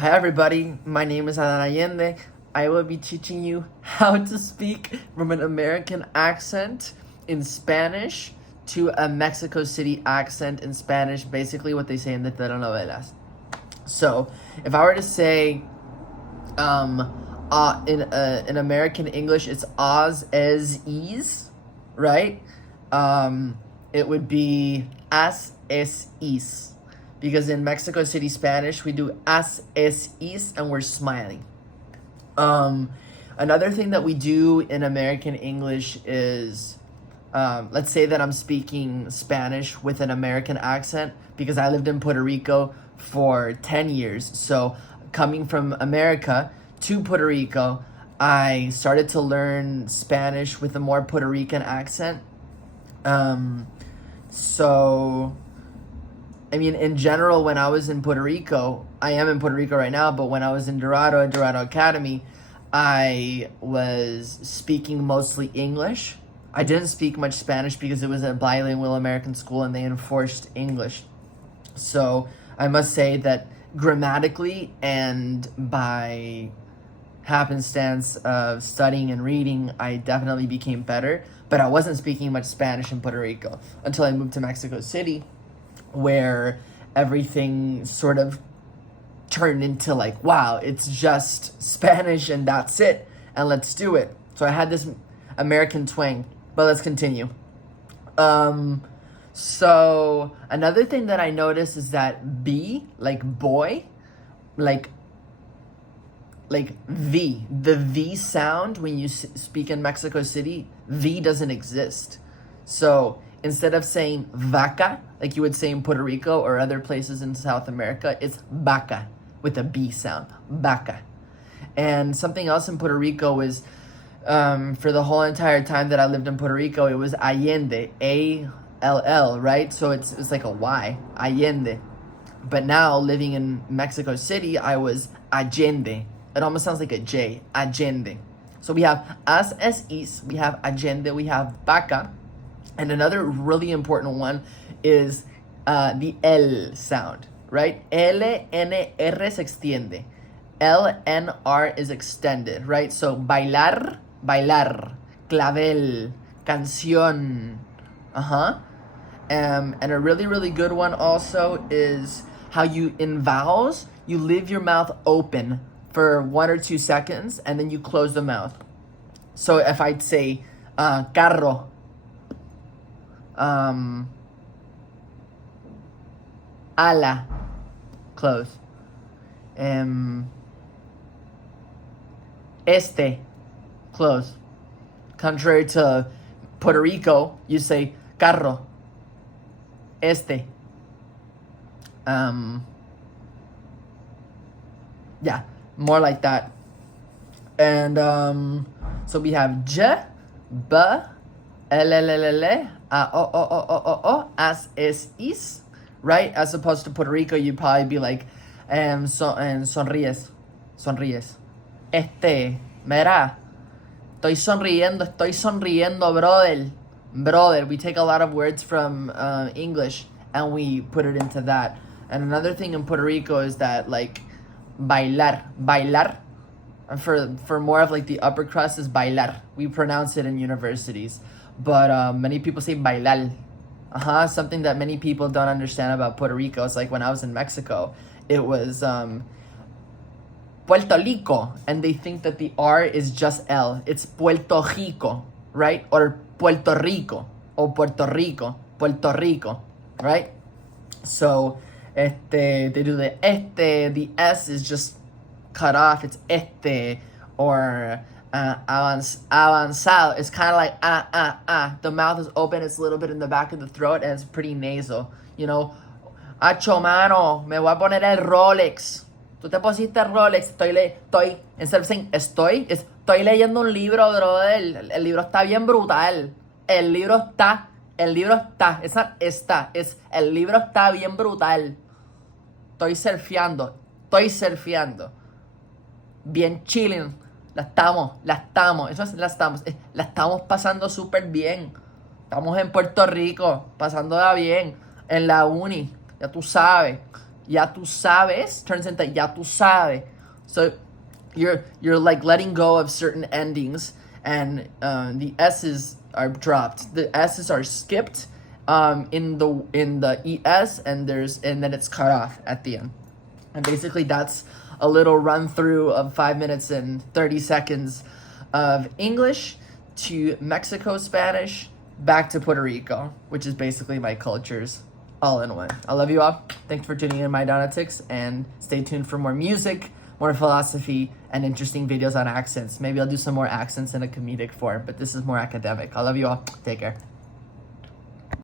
Hi everybody, my name is Adán Allende. I will be teaching you how to speak from an American accent in Spanish to a Mexico City accent in Spanish, basically what they say in the telenovelas. So, if I were to say in American English, it's Oz, es, is, right? It would be as, es, is. Because in Mexico City Spanish, we do as, es, is, and we're smiling. Another thing that we do in American English is, let's say that I'm speaking Spanish with an American accent because I lived in Puerto Rico for 10 years. So coming from America to Puerto Rico, I started to learn Spanish with a more Puerto Rican accent. I mean, in general, when I was in Puerto Rico, I am in Puerto Rico right now, but when I was in Dorado Academy, I was speaking mostly English. I didn't speak much Spanish because it was a bilingual American school and they enforced English. So I must say that grammatically and by happenstance of studying and reading, I definitely became better. But I wasn't speaking much Spanish in Puerto Rico until I moved to Mexico City, where everything sort of turned into like, wow, it's just Spanish and that's it, and let's do it. So I had this American twang, but let's continue. So another thing that I noticed is that B, like boy, like V, the V sound when you speak in Mexico City, V doesn't exist. So instead of saying vaca, like you would say in Puerto Rico or other places in South America, it's vaca with a B sound, vaca. And something else in Puerto Rico is, for the whole entire time that I lived in Puerto Rico, it was Allende, A-L-L, right? So it's like a Y, Allende. But now living in Mexico City, I was Allende. It almost sounds like a J, Allende. So we have as, es, is, we have Allende, we have vaca. And another really important one is the L sound, right? L-N-R se extiende. L-N-R is extended, right? So bailar, bailar. Clavel, canción. And a really, really good one also is how you, in vowels, you leave your mouth open for 1 or 2 seconds and then you close the mouth. So if I'd say carro, ala, close. Este, close. Contrary to Puerto Rico, you say carro, este. Yeah, more like that. And so we have J, B, L, L, L, L, A, O, O, O, O, O, O, as, es, is, right? As opposed to Puerto Rico, you'd probably be like, sonríes, sonríes. Mira, estoy sonriendo, brother. Brother, we take a lot of words from English and we put it into that. And another thing in Puerto Rico is that, like, bailar, for more of like the upper crust is bailar. We pronounce it in universities. But many people say bailar. Something that many people don't understand about Puerto Rico. It's like when I was in Mexico, it was Puerto Rico, and they think that the R is just L. It's Puerto Rico, right? Or Puerto Rico, or Puerto Rico, right? So they do the S is just cut off. It's or avanzado. It's kind of like The mouth is open. It's a little bit in the back of the throat, and it's pretty nasal. You know, acho mano, me voy a poner el Rolex. Tú te pusiste el Rolex. Instead of saying estoy leyendo un libro, brother. El libro está bien brutal. El libro está. It's not está. It's el libro está bien brutal. Estoy surfeando. Bien chilling. La estamos. Eso es la estamos. La estamos pasando súper bien. Estamos en Puerto Rico, pasándola bien. En la uni, ya tú sabes. Ya tú sabes turns into ya tú sabe. So you're like letting go of certain endings, and the s's are dropped. The s's are skipped in the es, and then it's cut off at the end. And basically that's a little run through of 5 minutes and 30 seconds of English to Mexico Spanish back to Puerto Rico, which is basically my cultures all in one. I love you all. Thanks for tuning in, my Donatics, and stay tuned for more music, more philosophy, and interesting videos on accents. Maybe I'll do some more accents in a comedic form, but this is more academic. I love you all. Take care.